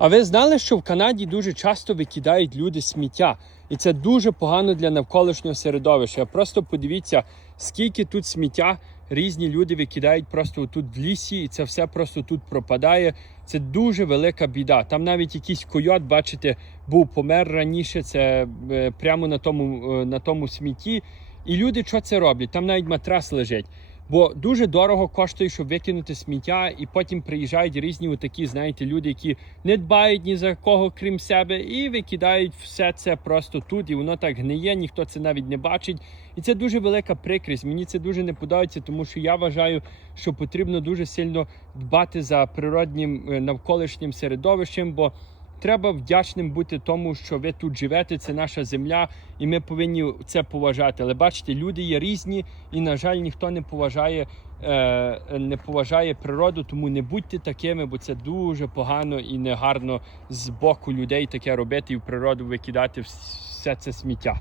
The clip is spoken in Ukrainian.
А ви знали, що в Канаді дуже часто викидають люди сміття, і це дуже погано для навколишнього середовища. Просто подивіться, скільки тут сміття різні люди викидають просто тут в лісі, і це все просто тут пропадає. Це дуже велика біда. Там навіть якийсь койот, бачите, був помер раніше. Це е, прямо на тому, е, на тому смітті. І люди що це роблять? Там навіть матрас лежить. Бо дуже дорого коштує, щоб викинути сміття, і потім приїжджають різні такі, знаєте, люди, які не дбають ні за кого, крім себе, і викидають все це просто тут, і воно так гниє, ніхто це навіть не бачить. І це дуже велика прикрість. Мені це дуже не подобається, тому що я вважаю, що потрібно дуже сильно дбати за природнім е, навколишнім середовищем, бо треба вдячним бути тому, що ви тут живете, це наша земля, і ми повинні це поважати. Але бачите, люди є різні, і на жаль, ніхто не поважає. е, Не поважає природу, тому не будьте такими, бо це дуже погано і негарно з боку людей таке робити і в природу викидати все це сміття.